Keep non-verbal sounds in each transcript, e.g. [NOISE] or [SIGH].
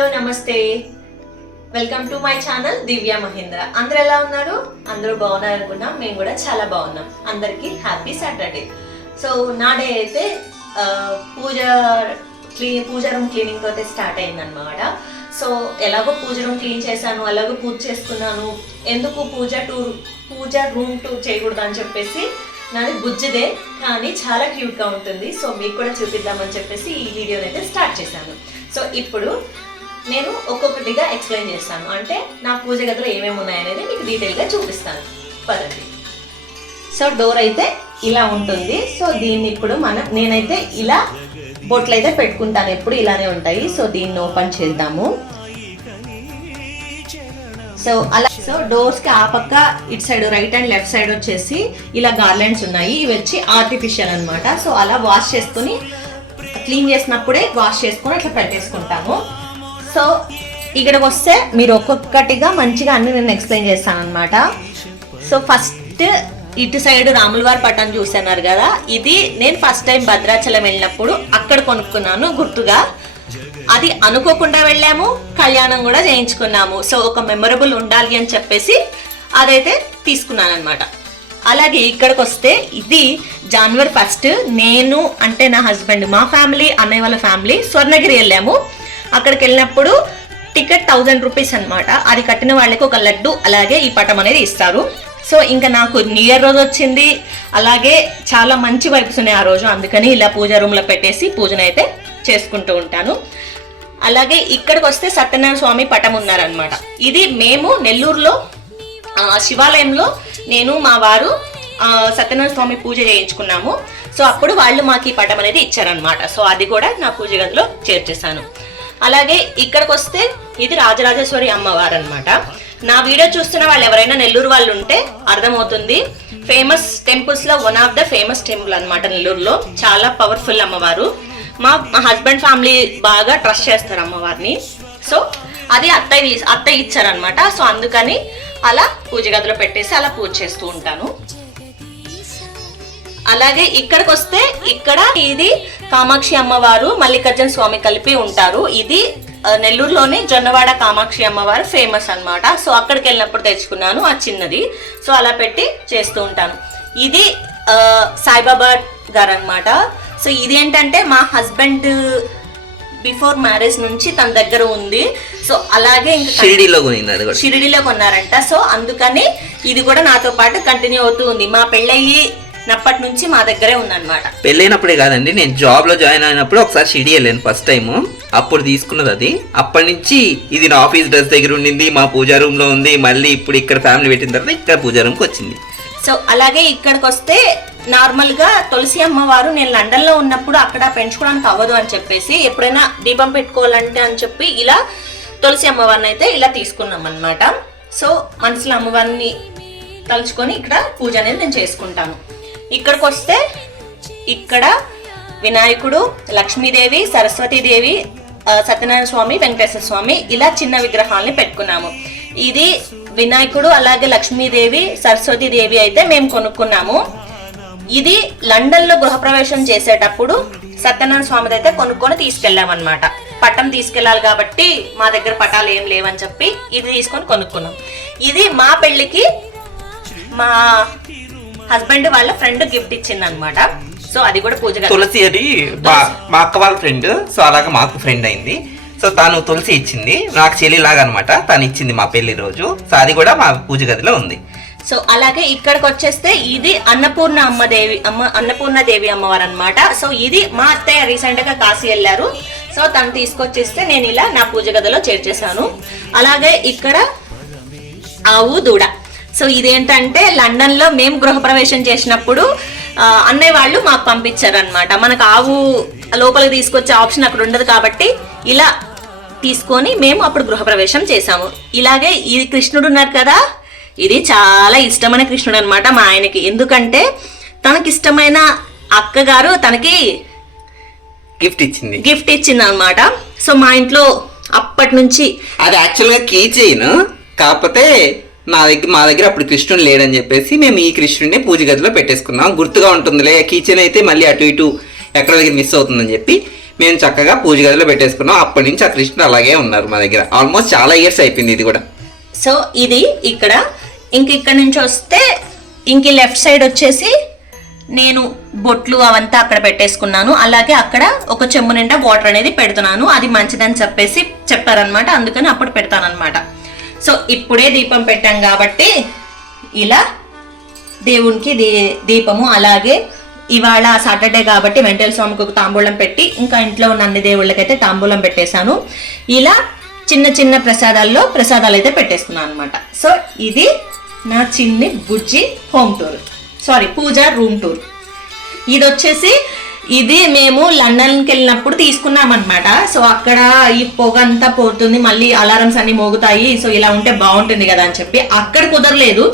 Hello నమస్తే. Welcome to my channel Divya Mahendra అందరు ఎలా ఉన్నారు? అందరూ బాగున్నారు అనుకున్నాం మేము కూడా చాలా బాగున్నాం. అందరికీ హ్యాపీ సాటర్డే సో నా డే అయితే పూజ క్లీ పూజ రూమ్ క్లీనింగ్ అయితే స్టార్ట్ అయిందన్నమాట. సో ఎలాగో పూజ రూమ్ క్లీన్ చేశాను అలాగో పూజ చేసుకున్నాను. ఎందుకు పూజ టూర్ పూజ రూమ్ టూర్ చేయకూడదు అని చెప్పేసి నాది బుజ్జిదే కానీ చాలా క్యూట్గా ఉంటుంది. సో మీకు కూడా చూపిద్దామని చెప్పేసి ఈ వీడియోని అయితే స్టార్ట్ చేశాను. సో ఇప్పుడు నేను ఒక్కొక్కటిగా ఎక్స్ప్లెయిన్ చేస్తాను. అంటే నా పూజ గదిలో ఏమేమి ఉన్నాయనేది మీకు డీటెయిల్గా చూపిస్తాను. పదండి. సో డోర్ అయితే ఇలా ఉంటుంది. సో దీన్ని ఇప్పుడు మనం నేనైతే ఇలా బొట్లు అయితే పెట్టుకుంటాను. ఎప్పుడు ఇలానే ఉంటాయి. సో దీన్ని ఓపెన్ చేద్దాము. సో అలా సో డోర్స్కి ఆ పక్క ఇటు side right and left side వచ్చేసి ఇలా గార్లెండ్స్ ఉన్నాయి. ఇవి వచ్చి ఆర్టిఫిషియల్ అనమాట సో అలా వాష్ చేసుకుని క్లీన్ చేసినప్పుడే వాష్ చేసుకొని అట్లా పెట్టేసుకుంటాము. సో ఇక్కడికి వస్తే మీరు ఒక్కొక్కటిగా మంచిగా అన్ని నేను ఎక్స్ప్లెయిన్ చేస్తాను అనమాట సో ఫస్ట్ ఇటు సైడ్ రాములవారి పట్టణం చూస్తున్నారు కదా? ఇది నేను ఫస్ట్ టైం భద్రాచలం వెళ్ళినప్పుడు అక్కడ కొనుక్కున్నాను గుర్తుగా? అది అనుకోకుండా వెళ్ళాము కళ్యాణం కూడా చేయించుకున్నాము. సో ఒక మెమొరబుల్ ఉండాలి అని చెప్పేసి అదైతే తీసుకున్నాను అనమాట అలాగే ఇక్కడికి వస్తే ఇది జనవరి ఫస్ట్ నేను అంటే నా హస్బెండ్ మా ఫ్యామిలీ అన్నయ్య వాళ్ళ ఫ్యామిలీ స్వర్ణగిరి వెళ్ళాము. అక్కడికి వెళ్ళినప్పుడు టికెట్ థౌజండ్ రూపీస్ అన్నమాట. అది కట్టిన వాళ్ళకి ఒక లడ్డు అలాగే ఈ పటం అనేది ఇస్తారు. సో ఇంకా నాకు న్యూ ఇయర్ రోజు వచ్చింది. అలాగే చాలా మంచి వైబ్స్ ఉన్నాయి ఆ రోజు. అందుకని ఇలా పూజ రూమ్లో పెట్టేసి పూజను అయితే చేసుకుంటూ ఉంటాను. అలాగే ఇక్కడికి వస్తే సత్యనారాయణ స్వామి పటం ఉన్నారనమాట ఇది మేము నెల్లూరులో శివాలయంలో నేను మా వారు సత్యనారాయణ స్వామి పూజ చేయించుకున్నాము. సో అప్పుడు వాళ్ళు మాకు ఈ పటం అనేది ఇచ్చారనమాట సో అది కూడా నా పూజ గదిలో చేర్చేశాను. అలాగే ఇక్కడికి వస్తే ఇది రాజరాజేశ్వరి అమ్మవారు అనమాట నా వీడియో చూస్తున్న వాళ్ళు ఎవరైనా నెల్లూరు వాళ్ళు ఉంటే అర్థమవుతుంది. Famous టెంపుల్స్లో one of the famous temple అనమాట నెల్లూరులో. చాలా పవర్ఫుల్ అమ్మవారు. మా మా హస్బెండ్ ఫ్యామిలీ బాగా ట్రస్ట్ చేస్తారు అమ్మవారిని. సో అది అత్తయ్య అత్తయ్య ఇచ్చారనమాట సో అందుకని అలా పూజ గదిలో పెట్టేసి అలా పూజ చేస్తూ ఉంటాను. అలాగే ఇక్కడికి వస్తే ఇక్కడ ఇది కామాక్షి అమ్మవారు మల్లికార్జున స్వామి కలిపి ఉంటారు. ఇది నెల్లూరులోనే జొన్నవాడ కామాక్షి అమ్మవారు ఫేమస్ అన్నమాట. సో అక్కడికి వెళ్ళినప్పుడు తెచ్చుకున్నాను ఆ చిన్నది. సో అలా పెట్టి చేస్తూ ఉంటాను. ఇది సాయిబాబా గారు అనమాట సో ఇది ఏంటంటే మా హస్బెండ్ బిఫోర్ మ్యారేజ్ నుంచి తన దగ్గర ఉంది. సో అలాగే ఇంకా షిరిడీలో షిరిడిలో కొన్నారంట. సో అందుకని ఇది కూడా నాతో పాటు కంటిన్యూ అవుతూ ఉంది. మా పెళ్ళయి నప్పటి నుంచి మా దగ్గరే ఉందన్నమాట. పెళ్ళైనప్పుడే కాదండి నేను జాబ్లో జాయిన్ అయినప్పుడు ఒకసారి షిరిడి వెళ్ళాను ఫస్ట్ టైం అప్పుడు తీసుకున్నది అది. అప్పటి నుంచి ఇది నా ఆఫీస్ డ్రెస్ దగ్గర ఉండింది మా పూజా రూమ్లో ఉంది మళ్ళీ ఇప్పుడు ఇక్కడ ఫ్యామిలీ పెట్టిన తర్వాత ఇక్కడ పూజా రూమ్కి వచ్చింది. సో అలాగే ఇక్కడికి వస్తే నార్మల్గా తులసి అమ్మవారు నేను లండన్లో ఉన్నప్పుడు అక్కడ పెంచుకోవడానికి అవ్వదు అని చెప్పేసి ఎప్పుడైనా దీపం పెట్టుకోవాలంటే అని చెప్పి ఇలా తులసి అమ్మవారిని అయితే ఇలా తీసుకున్నాం అన్నమాట. సో మనసులో అమ్మవారిని తలుచుకొని ఇక్కడ పూజ అనేది నేను చేసుకుంటాను. ఇక్కడికి వస్తే ఇక్కడ వినాయకుడు లక్ష్మీదేవి సరస్వతీదేవి సత్యనారాయణ స్వామి వెంకటేశ్వర స్వామి ఇలా చిన్న విగ్రహాలని పెట్టుకున్నాము. ఇది వినాయకుడు అలాగే లక్ష్మీదేవి సరస్వతీదేవి అయితే మేము కొనుక్కున్నాము. ఇది లండన్లో గృహప్రవేశం చేసేటప్పుడు సత్యనారాయణ స్వామిది అయితే కొనుక్కొని తీసుకెళ్ళామన్నమాట. పట్టం తీసుకెళ్ళాలి కాబట్టి మా దగ్గర పటాలు ఏం లేవని చెప్పి ఇది తీసుకొని కొనుక్కున్నాం. ఇది మా పెళ్ళికి మా హస్బెండ్ వాళ్ళ ఫ్రెండ్ గిఫ్ట్ ఇచ్చింది అనమాట సో అది కూడా పూజ. తులసి అది మా- అక్క వాళ్ళ ఫ్రెండ్. సో అలాగా మాకు ఫ్రెండ్ అయింది. సో తాను తులసి ఇచ్చింది. నాకు చెల్లి లాగా అనమాట తను ఇచ్చింది మా పెళ్ళి రోజు. సో అది కూడా మా పూజ గదిలో ఉంది. సో అలాగే ఇక్కడికి వచ్చేస్తే ఇది అన్నపూర్ణ అమ్మదేవి అమ్మ అన్నపూర్ణ దేవి అమ్మవారు అనమాట సో ఇది మా అత్తయ్య రీసెంట్గా కాశీ వెళ్ళారు. సో తను తీసుకొచ్చేస్తే నేను ఇలా నా పూజ గదిలో చేర్చేశాను. అలాగే ఇక్కడ ఆవు దూడ. సో ఇదేంటంటే లండన్లో మేము గృహప్రవేశం చేసినప్పుడు అన్నయ్య వాళ్ళు మాకు పంపించారు అనమాట మనకు ఆవు లోపలికి తీసుకొచ్చే ఆప్షన్ అక్కడ ఉండదు కాబట్టి ఇలా తీసుకొని మేము అప్పుడు గృహప్రవేశం చేశాము. ఇలాగే ఈ కృష్ణుడు ఉన్నారు కదా ఇది చాలా ఇష్టమైన కృష్ణుడు అనమాట మా ఆయనకి. ఎందుకంటే తనకి ఇష్టమైన అక్కగారు తనకి గిఫ్ట్ ఇచ్చింది. గిఫ్ట్ ఇచ్చింది అనమాట సో మా ఇంట్లో అప్పటి నుంచి అది యాక్చువల్గా కీ చైన్ కాకపోతే నా దగ్గర మా దగ్గర అప్పుడు కృష్ణుడు లేడని చెప్పేసి మేము ఈ కృష్ణుడిని పూజ గదిలో పెట్టేసుకున్నాం. గుర్తుగా ఉంటుందిలే కిచెన్ అయితే మళ్ళీ అటు ఇటు ఎక్కడ దగ్గర మిస్ అవుతుందని చెప్పి మేము చక్కగా పూజ గదిలో పెట్టేసుకున్నాం. అప్పటి నుంచి ఆ కృష్ణుడు అలాగే ఉన్నారు మా దగ్గర. ఆల్మోస్ట్ చాలా ఇయర్స్ అయిపోయింది ఇది కూడా. సో ఇది ఇక్కడ ఇంక ఇక్కడ నుంచి వస్తే ఇంక లెఫ్ట్ సైడ్ వచ్చేసి నేను బొట్లు అవంతా అక్కడ పెట్టేసుకున్నాను. అలాగే అక్కడ ఒక చెంబు నిండా వాటర్ అనేది పెడుతున్నాను. అది మంచిదని చెప్పేసి చెప్పారనమాట అందుకని అప్పుడు పెడతానమాట సో ఇప్పుడే దీపం పెట్టాం కాబట్టి ఇలా దేవునికి దీ దీపము అలాగే ఇవాళ సాటర్డే కాబట్టి వెంటల స్వామికి ఒక తాంబూలం పెట్టి ఇంకా ఇంట్లో ఉన్న అన్ని దేవుళ్ళకైతే తాంబూలం పెట్టేశాను. ఇలా చిన్న చిన్న ప్రసాదాల్లో ప్రసాదాలు అయితే పెట్టేసుకున్నాను అనమాట సో ఇది నా చిన్ని బుజ్జి హోమ్ టూర్. సారీ పూజ రూమ్ టూర్. ఇది వచ్చేసి ఇది మేము లండన్కి వెళ్ళినప్పుడు తీసుకున్నాం అనమాట సో అక్కడ ఈ పొగ అంతా పోతుంది మళ్ళీ అలారమ్స్ అన్ని మోగుతాయి. సో ఇలా ఉంటే బాగుంటుంది కదా అని చెప్పి అక్కడ కుదరలేదు.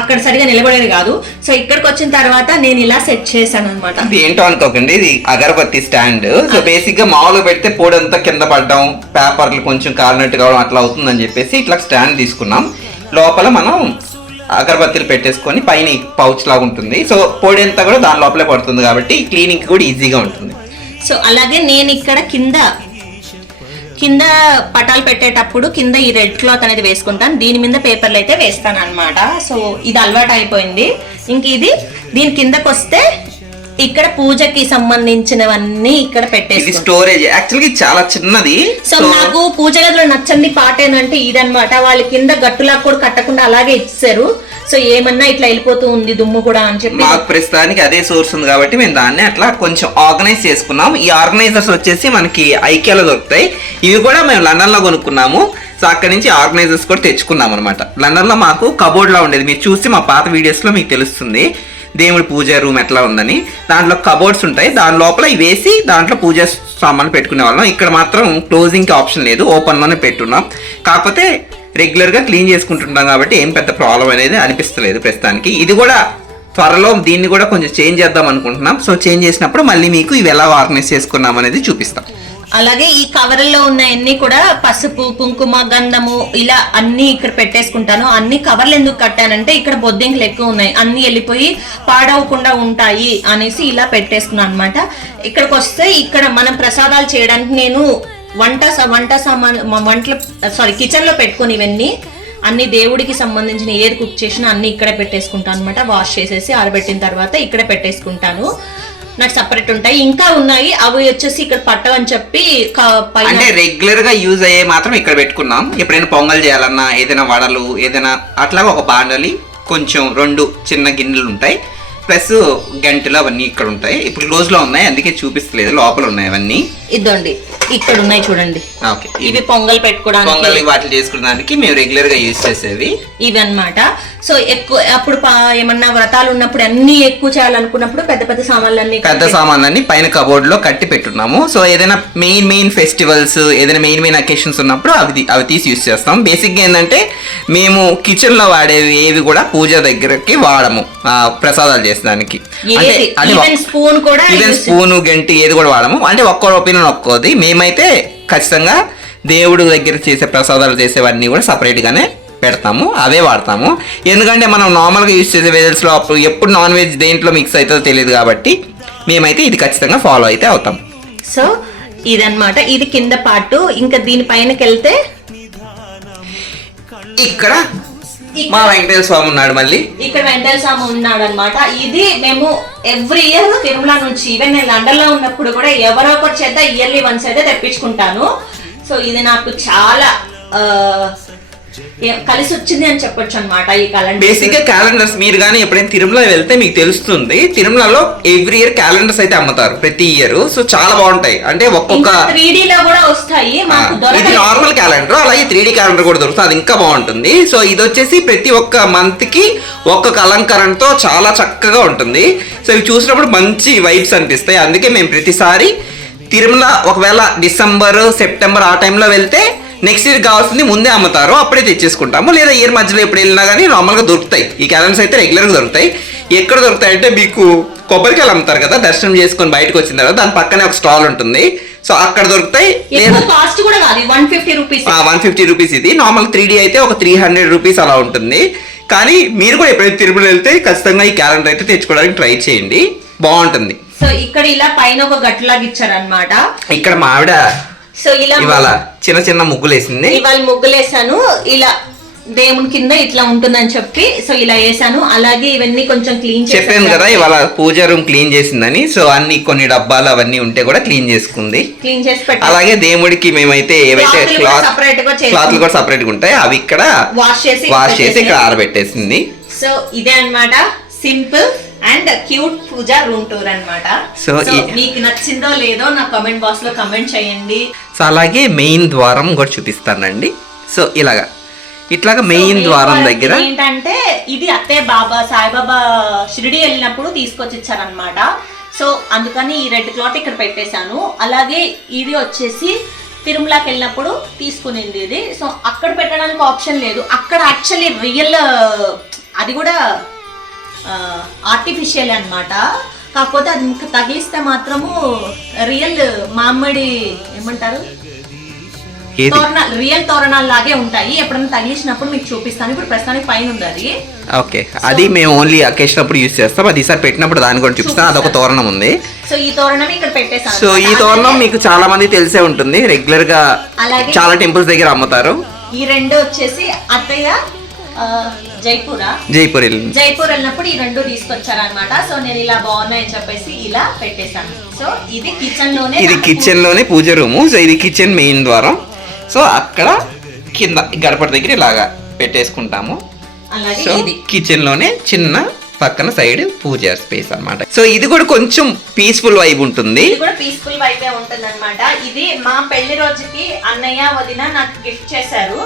అక్కడ సరిగా నిలబడేది కాదు. సో ఇక్కడికి వచ్చిన తర్వాత నేను ఇలా సెట్ చేశాను అనమాట ఇది ఏంటో అనుకోకండి. ఇది అగరబత్తి స్టాండ్. సో బేసిక్గా మామూలుగా పెడితే పొడంతా కింద పడడం పేపర్లు కొంచెం కాలినట్టు కావడం అట్లా అవుతుందని చెప్పేసి ఇట్లా స్టాండ్ తీసుకున్నాం. లోపల మనం అగరబత్తిలు పెట్టేసుకొని పైన పౌచ్ లాగా ఉంటుంది. సో పొడి అంతా కూడా దాని లోపలే పడుతుంది కాబట్టి క్లీనింగ్ కూడా ఈజీగా ఉంటుంది. సో అలాగే నేను ఇక్కడ కింద కింద పటాలు పెట్టేటప్పుడు కింద ఈ రెడ్ క్లాత్ అనేది వేసుకుంటాను. దీని మీద పేపర్లు అయితే వేస్తాను అనమాట సో ఇది అలవాటు అయిపోయింది. ఇంక ఇది దీని కిందకు వస్తే ఇక్కడ పూజకి సంబంధించినవన్నీ ఇక్కడ ఇది పెట్టేసి స్టోరేజ్ యాక్చువల్గా చాలా చిన్నది. సో నాకు పూజ గదిలో నచ్చంది పాట ఏంటంటే ఇదన్నమాట. వాళ్ళ కింద గట్టులా కూడా కట్టకుండా అలాగే ఇచ్చారు. సో ఏమన్నా ఇట్లా వెళ్ళిపోతూ ఉంది దుమ్ము కూడా అని చెప్పి. మాకు ప్రస్తుతానికి అదే సోర్స్ ఉంది కాబట్టి మేము దాన్ని అట్లా కొంచెం ఆర్గనైజ్ చేసుకున్నాం. ఈ ఆర్గనైజర్స్ వచ్చేసి మనకి ఐక్యాలో దొరుకుతాయి. ఇవి కూడా మేము లండన్లో కొనుక్కున్నాము. సో అక్కడి నుంచి ఆర్గనైజర్స్ కూడా తెచ్చుకున్నాం అనమాట లండన్లో మాకు కబోర్డ్ లా ఉండేది. మీరు చూసి మా పాత వీడియోస్లో మీకు తెలుస్తుంది. దేవుడి పూజ రూమ్ ఎట్లా ఉందని. దాంట్లో కబోర్డ్స్ ఉంటాయి. దాని లోపల ఇవి వేసి దాంట్లో పూజ సామాన్లు పెట్టుకునే వాళ్ళం. ఇక్కడ మాత్రం క్లోజింగ్కి ఆప్షన్ లేదు. ఓపెన్లోనే పెట్టున్నాం. కాకపోతే రెగ్యులర్గా క్లీన్ చేసుకుంటుంటాం కాబట్టి ఏం పెద్ద ప్రాబ్లం అనేది అనిపిస్తలేదు ప్రస్తుతానికి. ఇది కూడా త్వరలో దీన్ని కూడా కొంచెం చేంజ్ చేద్దాం అనుకుంటున్నాం. సో చేంజ్ చేసినప్పుడు మళ్ళీ మీకు ఇవి ఎలా ఆర్గనైజ్ చేసుకున్నాం అనేది చూపిస్తాం. అలాగే ఈ కవర్లో ఉన్న అన్ని కూడా పసుపు కుంకుమ గంధము ఇలా అన్ని ఇక్కడ పెట్టేసుకుంటాను. అన్ని కవర్లు ఎందుకు కట్టానంటే ఇక్కడ బొద్దింకలు ఎక్కువ ఉన్నాయి. అన్ని వెళ్ళిపోయి పాడవకుండా ఉంటాయి అనేసి ఇలా పెట్టేసుకున్నాను అనమాట ఇక్కడికి వస్తే ఇక్కడ మనం ప్రసాదాలు చేయడానికి నేను వంట వంట సామాన్ వంటలు సారీ కిచెన్లో పెట్టుకుని ఇవన్నీ అన్ని దేవుడికి సంబంధించిన ఏది కుక్ చేసినా అన్ని ఇక్కడే పెట్టేసుకుంటాను అనమాట వాష్ చేసేసి ఆరబెట్టిన తర్వాత ఇక్కడే పెట్టేసుకుంటాను. నాకు సపరేట్ ఉంటాయి. ఇంకా ఉన్నాయి. అవి వచ్చేసి ఇక్కడ పట్టవని చెప్పి అంటే రెగ్యులర్గా యూజ్ అయ్యే మాత్రం ఇక్కడ పెట్టుకున్నాం. ఎప్పుడైనా పొంగల్ చేయాలన్నా ఏదైనా వడలు ఏదైనా అట్లా ఒక బాండలి కొంచెం రెండు చిన్న గిన్నెలు ఉంటాయి. ప్లస్ గంటలు అవన్నీ ఇక్కడ ఉంటాయి. ఇప్పుడు క్లోజ్లో ఉన్నాయి. అందుకే చూపిస్తలేదు. లోపల ఉన్నాయి అవన్నీ. ఇదండి ఇక్కడ ఉన్నాయి చూడండి. ఓకే. ఇవి పొంగల్ పెట్టుకోవడానికి పొంగల్ వాటిని చేసుకునేదానికి మేము రెగ్యులర్గా యూజ్ చేసేవి. ఇవి అన్నమాట సో ఎక్కువ అప్పుడు ఏమన్నా వ్రతాలు ఉన్నప్పుడు అన్ని ఎక్కువ చేయాలనుకున్నప్పుడు పెద్ద పెద్ద సామాన్లు అన్ని పెద్ద సామాన్లన్నీ పైన కబోర్డ్లో కట్టి పెట్టున్నాము. సో ఏదైనా మెయిన్ మెయిన్ ఫెస్టివల్స్ ఏదైనా మెయిన్ మెయిన్ అకేషన్స్ ఉన్నప్పుడు అవి అవి తీసి యూస్ చేస్తాం. బేసిక్గా ఏంటంటే మేము కిచెన్లో వాడేవి ఏవి కూడా పూజ దగ్గరకి వాడము ప్రసాదాలు చేసేదానికి. అంటే స్పూన్ కూడా ఈవెన్ స్పూను గంటి ఏది కూడా వాడము. అంటే ఒక్కో ఒపీనియన్ ఒక్కోది. మేమైతే ఖచ్చితంగా దేవుడు దగ్గర చేసే ప్రసాదాలు చేసేవన్నీ కూడా separate గానే పెడతాము అవే వాడతాము. ఎందుకంటే మనం నార్మల్గా యూజ్ చేసే వెజల్స్లో అప్పుడు ఎప్పుడు నాన్ వెజ్ దేంట్లో మిక్స్ అవుతుందో తెలియదు కాబట్టి మేమైతే ఇది ఖచ్చితంగా ఫాలో అయితే అవుతాం. సో ఇదన్నమాట. ఇది కింద పార్ట్ ఇంకా దీనిపైనకి వెళ్తే ఇక్కడ మా వెంకటేశ్వర స్వామి ఉన్నాడు మళ్ళీ. ఇక్కడ వెంటల స్వామి ఉన్నాడు అనమాట ఇది మేము ఎవ్రీ ఇయర్ తిరుమల నుంచి ఈవెన్ నేను లండన్లో ఉన్నప్పుడు కూడా ఎవరో ఒకరి చేత ఇయర్లీ వన్స్ అయితే తెప్పించుకుంటాను. సో ఇది నాకు చాలా ఏ- కలిసి వచ్చింది అని చెప్పొచ్చు అనమాట ఈ క్యాలెండర్ బేసిక్గా క్యాలెండర్స్ మీరు కానీ ఎప్పుడైనా తిరుమల వెళ్తే మీకు తెలుస్తుంది తిరుమలలో ఎవ్రీ ఇయర్ క్యాలెండర్స్ అయితే అమ్ముతారు ప్రతి ఇయర్ సో చాలా బాగుంటాయి. అంటే ఒక్కొక్క త్రీ లో కూడా వస్తాయి ఇది నార్మల్ క్యాలెండర్ అలాగే త్రీ క్యాలెండర్ కూడా దొరుకుతుంది అది ఇంకా బాగుంటుంది. సో ఇది వచ్చేసి ప్రతి ఒక్క మంత్కి ఒక్కొక్క అలంకరణతో చాలా చక్కగా ఉంటుంది. సో ఇవి చూసినప్పుడు మంచి వైబ్స్ అనిపిస్తాయి. అందుకే మేము ప్రతిసారి తిరుమల ఒకవేళ డిసెంబర్ సెప్టెంబర్ ఆ టైంలో వెళ్తే నెక్స్ట్ ఇయర్ కావాల్సింది ముందే అమ్ముతారు అప్పుడే తెచ్చేసుకుంటాము. లేదా ఇయర్ మధ్యలో ఎప్పుడు వెళ్ళినా కానీ నార్మల్గా దొరుకుతాయి. ఈ క్యాలెండర్స్ అయితే రెగ్యులర్గా దొరుకుతాయి. ఎక్కడ దొరుకుతాయి అంటే మీకు కొబ్బరికాయలు అమ్ముతారు కదా దర్శనం చేసుకొని బయటకు వచ్చిన తర్వాత దాని పక్కనే ఒక స్టాల్ ఉంటుంది. సో అక్కడ దొరుకుతాయి. One fifty rupees one fifty rupees ఇది. నార్మల్ త్రీ అయితే ఒక త్రీ హండ్రెడ్ రూపీస్ అలా ఉంటుంది. కానీ మీరు కూడా ఎప్పుడైతే తిరుమల వెళ్తే ఖచ్చితంగా ఈ క్యాలెండర్ అయితే తెచ్చుకోవడానికి ట్రై చేయండి. బాగుంటుంది. సో ఇక్కడ ఇలా పైన ఒక గట్టులాగా ఇచ్చారనమాట ఇక్కడ మా ఆవిడ సో ఇలా ఇవాళ చిన్న చిన్న ముగ్గులు వేసింది ఇవాళ ముగ్గులేసాను. ఇలా దేవుని కింద ఇట్లా ఉంటుందని చెప్పి సో ఇలా వేసాను. అలాగే ఇవన్నీ కొంచెం క్లీన్ చెప్పాను కదా ఇవాళ పూజ రూమ్ క్లీన్ చేసిందని. సో అన్ని కొన్ని డబ్బాలు అవన్నీ ఉంటే కూడా క్లీన్ చేసుకుంది. క్లీన్ చేసి అలాగే దేవుడికి మేమైతే ఏవైతే క్లాత్. క్లాత్లు కూడా సపరేట్గా ఉంటాయి అవి ఇక్కడ వాష్ చేసి వాష్ చేసి ఇక్కడ ఆరబెట్టేసింది. సో ఇదే అన్నమాట. సింపుల్ అండ్ క్యూట్ పూజ రూమ్ టూర్ అన్నమాట. So, సో మీకు నచ్చిందో లేదో నా కామెంట్ బాక్స్లో కమెంట్ చేయండి. సో అలాగే మెయిన్ ద్వారం కూడా చూపిస్తానండి. సో ఇలాగా. ఇట్లాగా మెయిన్ ద్వారం దగ్గర ఏంటంటే ఇది అత్తే బాబా సాయిబాబా షిరిడి వెళ్ళినప్పుడు తీసుకొచ్చి ఇచ్చారనమాట సో అందుకని ఈ రెడ్ క్లాత్ ఇక్కడ పెట్టేశాను. అలాగే ఇది వచ్చేసి తిరుమలకి వెళ్ళినప్పుడు తీసుకునింది. ఇది సో అక్కడ పెట్టడానికి ఆప్షన్ లేదు. అక్కడ యాక్చువల్లీ రియల్ అది కూడా ఆర్టిఫిషియల్ అన్నమాట. కాకపోతే అది తగిలిస్తే మాత్రము రియల్ మామిడి ఏమంటారు? తోరణాలు రియల్ తోరణాలు లాగే ఉంటాయి. ఎప్పుడైనా తగిలించినప్పుడు మీకు చూపిస్తాను. ఇప్పుడు ప్రస్తుతానికి పైన ఉంది అది. ఓకే. అది మేము ఓన్లీ అకేషన్ అప్పుడు యూజ్ చేస్తాం. అది ఈసారి పెట్టినప్పుడు దాన్ని కూడా చూపిస్తాం అదొక తోరణం ఉంది. సో ఈ తోరణం ఇక్కడ పెట్టేసాను సో ఈ. తోరణం మీకు చాలా మంది తెలిసే ఉంటుంది. రెగ్యులర్గా అలాగే చాలా టెంపుల్స్ దగ్గర అమ్ముతారు. ఈ రెండు వచ్చేసి అత్తయ్య జైపూరా? జైపూర్ జైపూర్ వెళ్ళినప్పుడు ఈ రెండు తీసుకొచ్చారనమాట సో నేను ఇలా బాగున్నాయని చెప్పేసి ఇలా పెట్టేశాను. సో ఇది కిచెన్లోనే ఇది కిచెన్లోనే పూజ రూము. సో ఇది కిచెన్ మెయిన్ ద్వారం. సో అక్కడ కింద గడపటి దగ్గర ఇలాగా పెట్టేసుకుంటాము. సో కిచెన్లోనే చిన్న పక్కన సైడ్ పూజ స్పేస్ అన్నమాట. సో ఇది కూడా కొంచెం పీస్ఫుల్ వైబ్ ఉంటుంది. కూడా పీస్ఫుల్ వైపే ఉంటుంది అనమాట ఇది మా పెళ్ళి రోజుకి అన్నయ్య వదిన నాకు గిఫ్ట్ చేశారు.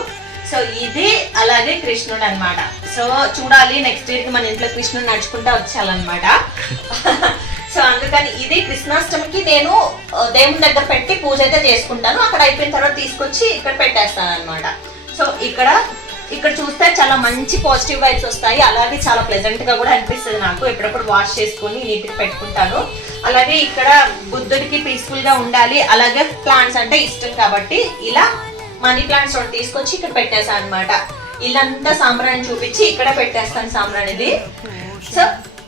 సో ఇది అలాగే కృష్ణుడు అనమాట సో చూడాలి నెక్స్ట్ ఇయర్కి మన ఇంట్లో కృష్ణుడు నడుచుకుంటా వచ్చాలన్నమాట [LAUGHS] సో అందుకని ఇది కృష్ణాష్టమికి నేను దేవుని దగ్గర పెట్టి పూజ అయితే చేసుకుంటాను. అక్కడ అయిపోయిన తర్వాత తీసుకొచ్చి ఇక్కడ పెట్టేస్తాను అనమాట సో ఇక్కడ ఇక్కడ చూస్తే చాలా మంచి పాజిటివ్ వైబ్స్ వస్తాయి. అలాగే చాలా ప్లెజెంట్గా కూడా అనిపిస్తుంది నాకు. ఎప్పుడప్పుడు వాష్ చేసుకుని నీట్గా పెట్టుకుంటాను. అలాగే ఇక్కడ బుద్ధుడికి పీస్ఫుల్గా ఉండాలి. అలాగే ప్లాంట్స్ అంటే ఇష్టం కాబట్టి ఇలా మనీ ప్లాంట్స్ ఒకటి తీసుకొచ్చి ఇక్కడ పెట్టేసాను అనమాట ఇల్లంతా సాంబ్రాణి చూపించి ఇక్కడ పెట్టేస్తాను సాంబ్రాణిది సో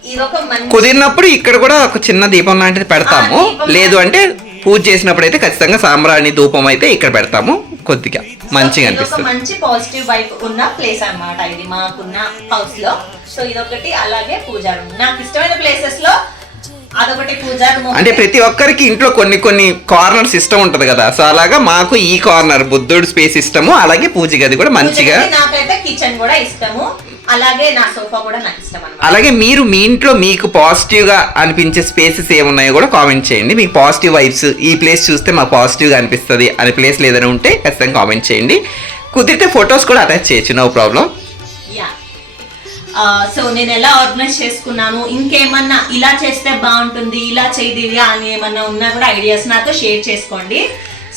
ఇది మంచి కుదిరినప్పుడు ఇక్కడ కూడా ఒక చిన్న దీపం లాంటిది పెడతాము. ఆ, దీపం లేదు అంటే పూజ చేసినప్పుడు అయితే ఖచ్చితంగా సాంబ్రాణి ధూపం అయితే ఇక్కడ పెడతాము. కొద్దిగా మంచిగా సో ఇది ఒక అనిపిస్తుంది. మంచి పాజిటివ్ వైబ్ ఉన్న ప్లేస్ అన్నమాట ఇది మాకున్న హౌస్లో. సో ఇదొకటి అలాగే పూజా రూమ్ నాకు ఇష్టమైన ప్లేసెస్లో అదొకటి అంటే ప్రతి ఒక్కరికి ఇంట్లో కొన్ని కొన్ని కార్నర్స్ ఇష్టం ఉంటది కదా. సో అలాగా మాకు ఈ కార్నర్ బుద్ధుడు స్పేస్ ఇష్టము అలాగే పూజ గది కూడా మంచిగా నాకైతే కిచెన్ కూడా ఇష్టము. అలాగే నా సోఫా కూడా నాకు ఇష్టం అలాగే మీరు మీ ఇంట్లో మీకు పాజిటివ్గా అనిపించే స్పేసెస్ ఏమున్నాయో కూడా కామెంట్ చేయండి. మీకు పాజిటివ్ వైబ్స్ ఈ ప్లేస్ చూస్తే మాకు పాజిటివ్గా అనిపిస్తుంది. అనే ప్లేస్ ఏదైనా ఉంటే ఖచ్చితంగా కామెంట్ చేయండి. కుదిరితే ఫొటోస్ కూడా అటాచ్ చేయొచ్చు. No problem. సో నేను ఎలా ఆర్గనైజ్ చేసుకున్నాను ఇంకేమన్నా ఇలా చేస్తే బాగుంటుంది ఇలా చేయదిగా అని ఏమన్నా ఉన్నా కూడా ఐడియాస్ నాతో షేర్ చేసుకోండి.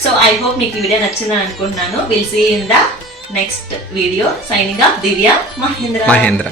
సో ఐ హోప్ మీకు ఈ వీడియో నచ్చిందని అనుకుంటున్నాను. Will see in the next video signing off Divya Mahendra Mahendra